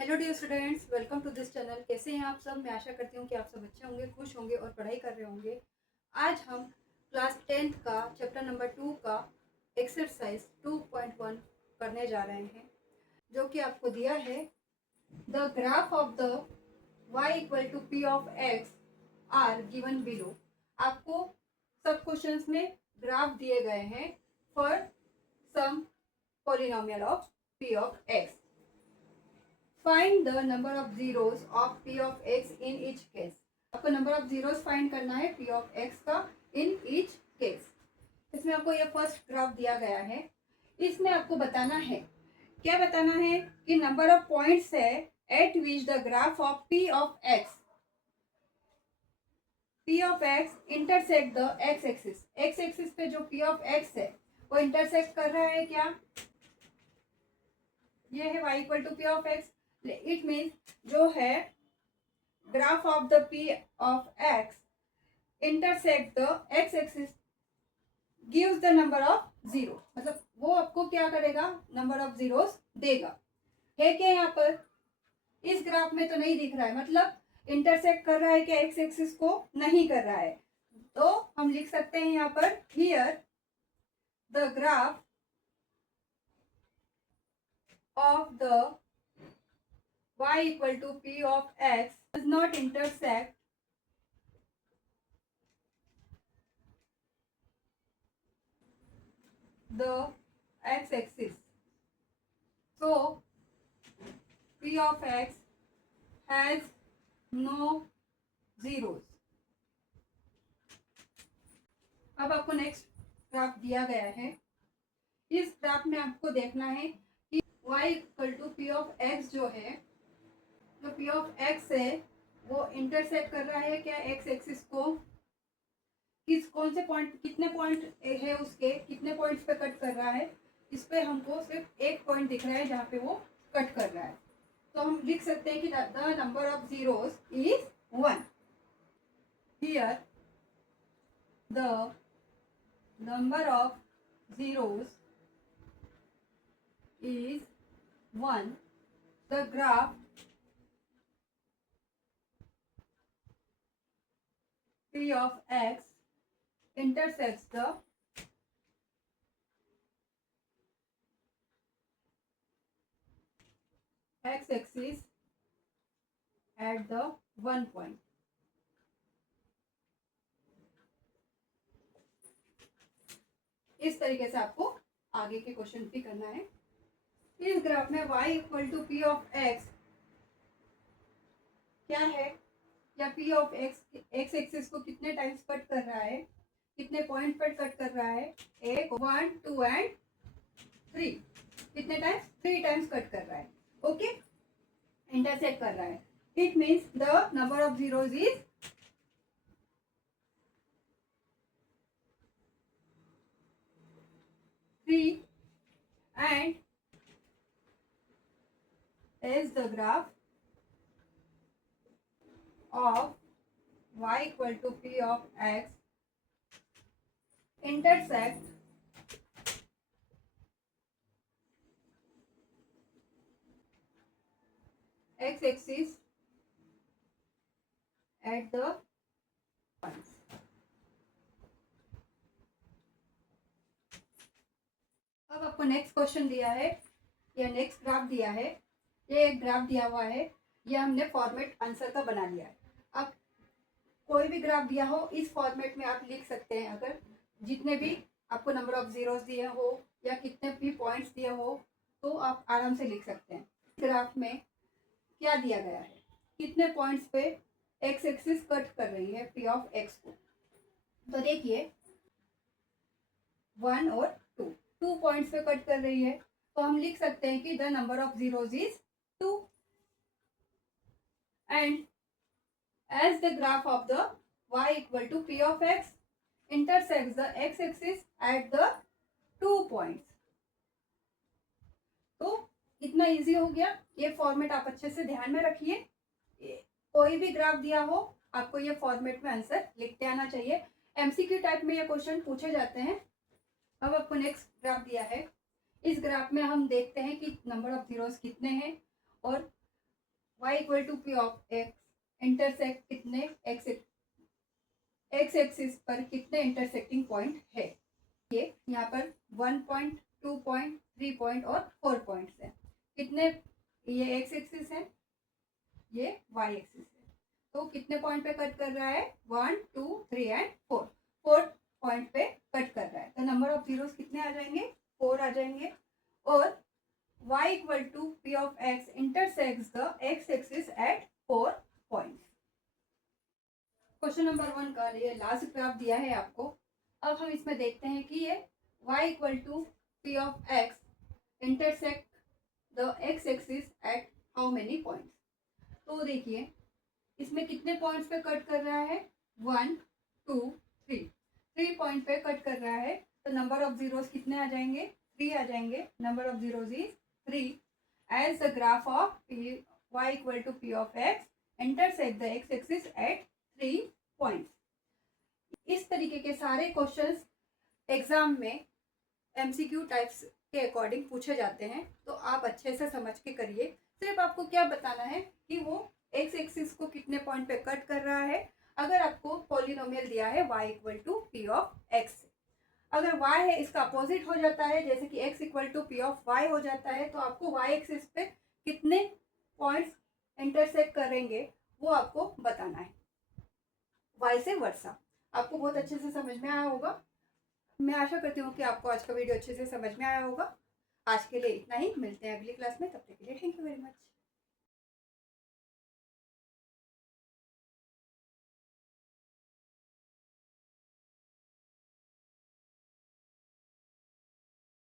Hello dear students, welcome to this channel. कैसे हैं आप सब? मैं आशा करती हूँ कि आप सब अच्छे होंगे, खुश होंगे और पढ़ाई कर रहे होंगे। आज हम क्लास 10th का चैप्टर नंबर 2 का एक्सरसाइज 2.1 करने जा रहे हैं, जो कि आपको दिया है। The graph of the y equal to p of x are given below. आपको सब क्वेश्चंस में ग्राफ दिए गए हैं for some polynomial of p of x। Find the number of zeros of p of x in each case. आपको number of zeros find करना है p of x का इन ईच केस। इसमें आपको ये फर्स्ट ग्राफ दिया गया है। इसमें आपको बताना है, क्या बताना है कि नंबर ऑफ पॉइंट्स है eight which the graph of p of x intersect the x axis. x axis पे जो p ऑफ x है वो इंटरसेक्ट कर रहा है क्या? ये है y equal to p of x। It means जो है graph of the p of x intersect the x axis gives the number of zero. मतलब वो आपको क्या करेगा? नंबर ऑफ जीरोस देगा। है क्या यहाँ पर? इस ग्राफ में तो नहीं दिख रहा है, मतलब इंटरसेक्ट कर रहा है क्या x एक्सिस को? नहीं कर रहा है। तो हम लिख सकते हैं यहाँ पर, here the graph of the y equal to p of x does not intersect the x-axis. So p of x has no zeros. अब आपको नेक्स्ट ग्राफ दिया गया है। इस ग्राफ में आपको देखना है कि y equal to p of x जो है, जो p ऑफ x है वो इंटरसेक्ट कर रहा है क्या x एक्सिस को? किस कौन से पॉइंट, कितने पॉइंट है उसके, कितने पॉइंट्स पे कट कर रहा है? इस पे हमको सिर्फ एक पॉइंट दिख रहा है जहाँ पे वो कट कर रहा है। तो हम लिख सकते हैं कि the number of zeros is 1। Here the number of zeros is 1. The graph p of x intersects the x-axis at the 1 point. इस तरीके से आपको आगे के क्वेश्चन भी करना है। इस ग्राफ में y equal to p of x क्या है, या p of x x axis को कितने टाइम्स कट कर रहा है, कितने पॉइंट पर कट कर रहा है? 1, 1, 2 एंड 3। कितने टाइम्स? 3 टाइम्स कट कर रहा है। ओके, इंटरसेक्ट कर रहा है। It means the number of zeros is 3 and is the graph of y equal to p of x intersect x axis at the points. अब आपको नेक्स्ट क्वेश्चन दिया है या नेक्स्ट ग्राफ दिया है। ये एक ग्राफ दिया हुआ है, ये हमने फॉर्मेट आंसर का बना लिया है। अब कोई भी ग्राफ दिया हो इस फॉर्मेट में आप लिख सकते हैं। अगर जितने भी आपको नंबर ऑफ जीरोस दिए हो या कितने भी पॉइंट्स दिए हो तो आप आराम से लिख सकते हैं। ग्राफ में क्या दिया गया है, कितने पॉइंट्स पे एक्स एक्सिस कट कर रही है पी ऑफ एक्स को? तो देखिए 1 और 2 पॉइंट्स पे कट कर रही है, तो हम लिख सकते हैं कि the number of zeros is 2 and as the graph of the y equal to p of x intersects the x axis at the 2 points। तो इतना इजी हो गया। ये फॉर्मेट आप अच्छे से ध्यान में रखिए। कोई भी ग्राफ दिया हो आपको ये फॉर्मेट में आंसर लिखते आना चाहिए। एमसीक्यू टाइप में ये क्वेश्चन पूछे जाते हैं। अब आपको नेक्स्ट ग्राफ दिया है। इस ग्राफ में हम देखते हैं कि नंबर ऑफ जीरोस कितने हैं और y equal to p of x intersect कितने एक्स एक्सिस पर कितने इंटरसेक्टिंग पॉइंट है। ये यहाँ पर 1 पॉइंट, 2 पॉइंट, 3 पॉइंट और 4 पॉइंट्स हैं। कितने, ये एक्स एक्सिस है, ये वाई एक्सिस है, तो कितने पॉइंट पे कट कर रहा है, 1 2 3 एंड 4, 4 पॉइंट पे कट कर रहा है। तो नंबर ऑफ जीरोस कितने आ जाएंगे, 4 आ जाएंगे। और y equal to p of x intersects the x axis at 4 points. Question number 1 का ये लास्ट ग्राफ दिया है आपको। अब हम इसमें देखते हैं कि ये y equal to p of x intersect the x axis at how many points. तो देखिए इसमें कितने पॉइंट्स पे कट कर रहा है, 1 2 3, 3 पॉइंट पे कट कर रहा है। तो नंबर ऑफ जीरोस कितने आ जाएंगे, 3 आ जाएंगे। Number of zeros is 3 as the graph of y equal to p of x intersect the x axis at 3 points. इस तरीके के सारे क्वेश्चंस एग्जाम में एमसीक्यू टाइप्स के अकॉर्डिंग पूछे जाते हैं, तो आप अच्छे से समझ के करिए। सिर्फ आपको क्या बताना है कि वो एक्स एक्सिस को कितने पॉइंट पे कट कर रहा है। अगर आपको पॉलिनोमियल दिया है y equal to p of x, अगर y है इसका अपोजिट हो जाता है, जैसे कि x equal to p of y हो जाता है, तो आपको y एक्सिस पे कितने पॉइंट्स इंटरसेक्ट करेंगे वो आपको बताना है, y से वर्सा। आपको बहुत अच्छे से समझ में आया होगा। मैं आशा करती हूँ कि आपको आज का वीडियो अच्छे से समझ में आया होगा। आज के लिए इतना ही, मिलते हैं अगली क्लास में, तब तक के लिए थैंक यू वेरी मच।